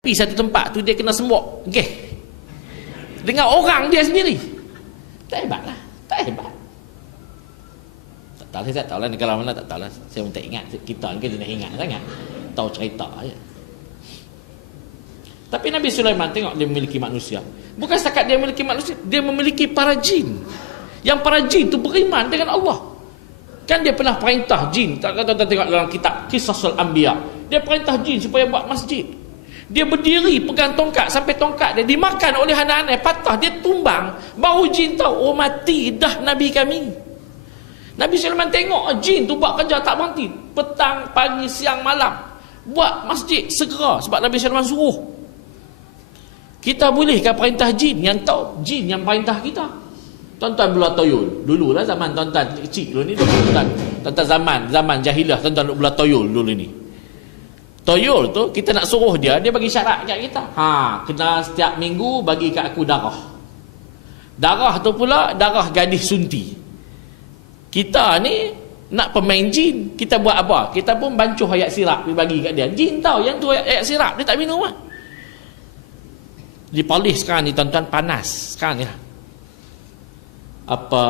Pergi satu tempat tu dia kena sembok dengan orang dia sendiri. Tak hebat lah. Tak hebat. Saya tak tahu lah negara mana, tak tahu lah. Saya pun tak ingat. Kita ni kan nak ingat sangat. Tahu cerita je. Tapi Nabi Sulaiman tengok dia memiliki manusia. Bukan setakat dia memiliki manusia, dia memiliki para jin. Yang para jin tu beriman dengan Allah. Kan dia pernah perintah jin. Tuan-tuan tengok dalam kitab Qisasul Anbiya. Dia perintah jin supaya buat masjid. Dia berdiri pegang tongkat sampai tongkat dia dimakan oleh anak-anak, patah, dia tumbang. Baru jin tahu, oh mati dah Nabi kami. Nabi Sulaiman tengok jin tu buat kerja tak berhenti. Petang, pagi, siang, malam. Buat masjid segera sebab Nabi Sulaiman suruh. Kita bolehkah perintah jin? Yang tahu jin yang perintah kita. Tuan-tuan belah toyol. Dululah zaman tuan-tuan kecil dulu ni. Tuan-tuan zaman jahilah tuan-tuan belah toyol dulu ni. Toyol tu kita nak suruh dia bagi syarat kat kita. Kena setiap minggu bagi kat aku darah. Darah tu pula darah gadis sunti. Kita ni nak pemain jin, kita buat apa? Kita pun bancuh ayat sirap bagi kat dia. Jin tahu yang tu ayat sirap, dia tak minum lah. Dipolis sekarang ni tuan-tuan, panas sekarang ni. Apa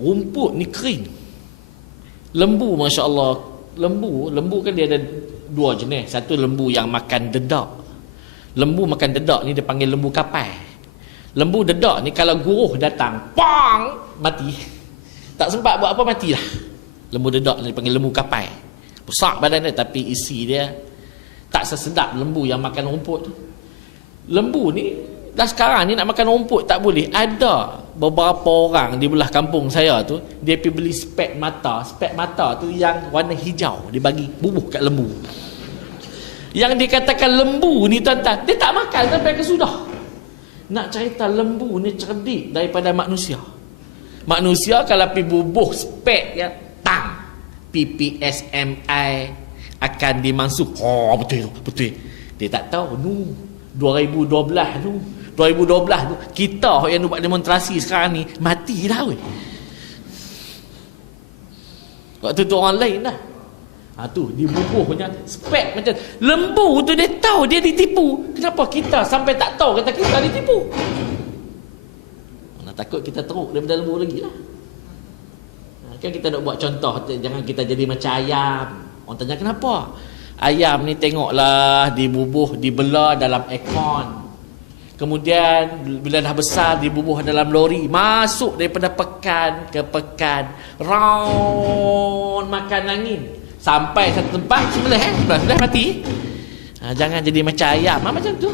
rumput ni kering. Lembu masya-Allah. Lembu kan dia ada dua jenis. Satu lembu yang makan dedak. Lembu makan dedak ni dia panggil lembu kapai. Lembu dedak ni kalau guruh datang, pang, mati. Tak sempat buat apa, matilah. Lembu dedak ni dipanggil lembu kapai. Besar badan dia tapi isi dia tak sesedap lembu yang makan rumput tu. Lembu ni dah sekarang ni nak makan rumput tak boleh. Ada beberapa orang di belah kampung saya tu, dia pergi beli spek mata. Spek mata tu yang warna hijau, dia bagi bubuh kat lembu. Yang dikatakan lembu ni tuan-tuan, dia tak makan sampai kesudah. Nak cerita lembu ni cerdik daripada manusia. Manusia kalau pergi bubuh spek ya, tang, PPSMI akan dimasuk. Oh betul. Dia tak tahu 2012 tu 2012 tu kita yang buat demonstrasi sekarang ni mati dah weh. Waktu tu orang lain dah. Tu dibubuhnya spek macam lembu tu, dia tahu dia ditipu. Kenapa kita sampai tak tahu kata kita ditipu? Mana takut kita teruk daripada lembu lagi lah. Kan kita nak buat contoh, jangan kita jadi macam ayam. Orang tanya kenapa? Ayam ni tengoklah dibubuh, dibelah dalam ekon. Kemudian bila dah besar dibubuh dalam lori, masuk daripada pekan ke pekan, round makan angin sampai satu tempat sebelah mati. Jangan jadi macam ayam macam tu.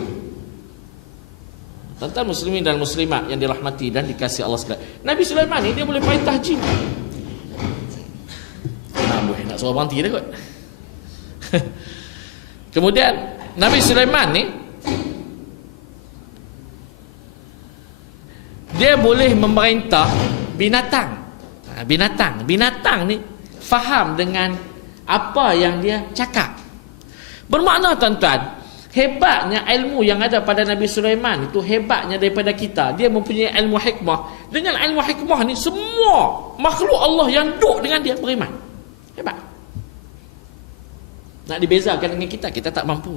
Tuan-tuan muslimin dan muslimat yang dirahmati dan dikasihi Allah sekalian, Nabi Sulaiman ni dia boleh perintah jin. Boleh nak suruh berhenti dah kot. Kemudian Nabi Sulaiman ni dia boleh memerintah binatang. Binatang ni faham dengan apa yang dia cakap. Bermakna tuan-tuan, hebatnya ilmu yang ada pada Nabi Sulaiman itu hebatnya daripada kita. Dia mempunyai ilmu hikmah. Dengan ilmu hikmah ni semua makhluk Allah yang duduk dengan dia beriman. Hebat. Nak dibezakan dengan kita, kita tak mampu.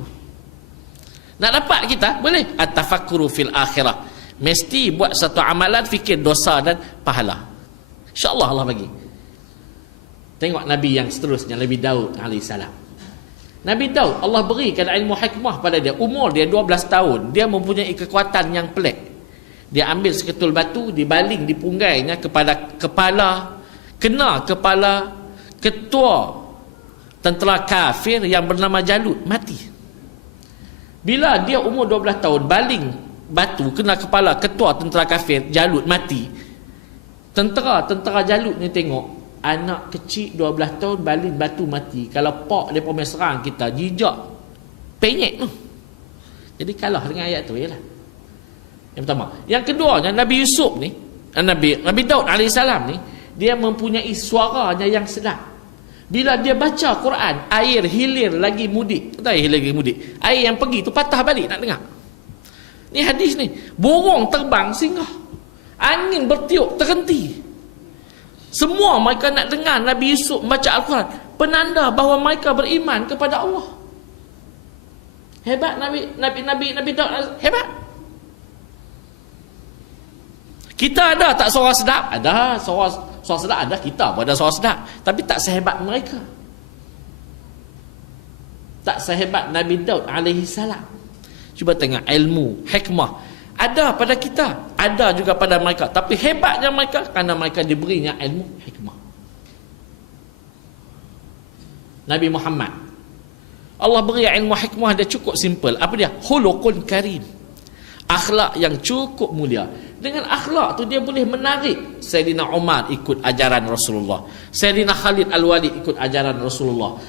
Nak dapat kita, boleh at-tafakkuru fil akhirah. Mesti buat satu amalan, fikir dosa dan pahala. InsyaAllah Allah bagi. Tengok Nabi yang seterusnya, Nabi Daud AS. Nabi Daud, Allah berikan ilmu hikmah pada dia. Umur dia 12 tahun. Dia mempunyai kekuatan yang pelik. Dia ambil seketul batu, dibaling di punggainya kepada kepala, kena kepala ketua tentera kafir yang bernama Jalut, mati. Bila dia umur 12 tahun, baling batu kena kepala ketua tentera kafir Jalut, mati. Tentera Jalut ni tengok anak kecil 12 tahun baling batu mati. Kalau pak dia pun serang kita, jijak penyek tu. Jadi kalah dengan ayat tu ialah. Yang pertama. Yang keduanya, Nabi Yusuf ni, Nabi Daud AS ni, dia mempunyai suaranya yang sedap. Bila dia baca Quran, air hilir lagi mudik. Betul hilir lagi mudik. Air yang pergi tu patah balik nak dengar. Ni hadis ni. Burung terbang singgah. Angin bertiup terhenti. Semua mereka nak dengar Nabi Yusuf membaca Al-Quran. Penanda bahawa mereka beriman kepada Allah. Hebat Nabi Daud, hebat. Kita ada tak suara sedap? Ada suara sedap, ada, kita pun ada suara sedap, tapi tak sehebat mereka. Tak sehebat Nabi Daud alaihi salam. Cuba tengok ilmu, hikmah ada pada kita, ada juga pada mereka, tapi hebatnya mereka kerana mereka diberinya ilmu, hikmah. Nabi Muhammad, Allah beri ilmu hikmah dia cukup simple. Apa dia? Khuluqun karim, akhlak yang cukup mulia. Dengan akhlak tu dia boleh menarik Sayyidina Umar ikut ajaran Rasulullah, Sayyidina Khalid Al-Walid ikut ajaran Rasulullah,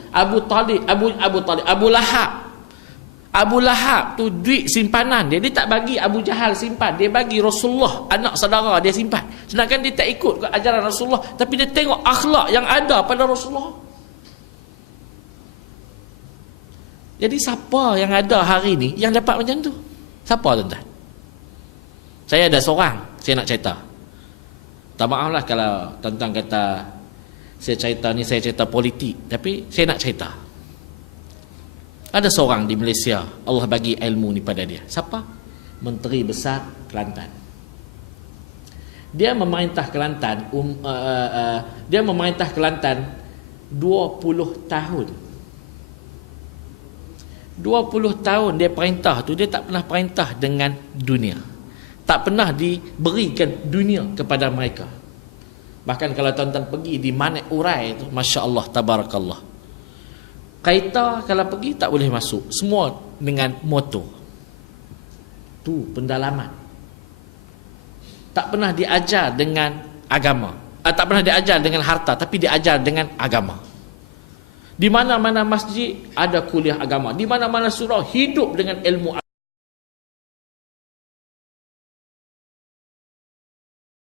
Abu Lahab tu duit simpanan dia tak bagi Abu Jahal simpan, dia bagi Rasulullah, anak saudara dia simpan. Sedangkan dia tak ikut ke ajaran Rasulullah, tapi dia tengok akhlak yang ada pada Rasulullah. Jadi siapa yang ada hari ni yang dapat macam tu? Siapa tuan-tuan? Saya ada seorang, saya nak cerita. Tak maaf lah kalau tuan-tuan kata saya cerita politik, tapi saya nak cerita. Ada seorang di Malaysia, Allah bagi ilmu ni pada dia. Siapa? Menteri Besar Kelantan. Dia memerintah Kelantan 20 tahun. 20 tahun dia perintah tu, dia tak pernah perintah dengan dunia. Tak pernah diberikan dunia kepada mereka. Bahkan kalau tuan-tuan pergi di Manik Urai tu, Masya Allah, Tabarakallah, kereta kalau pergi tak boleh masuk, semua dengan motor. Tu pendalaman. Tak pernah diajar dengan agama, tak pernah diajar dengan harta, tapi diajar dengan agama. Di mana-mana masjid ada kuliah agama, di mana-mana surau hidup dengan ilmu agama.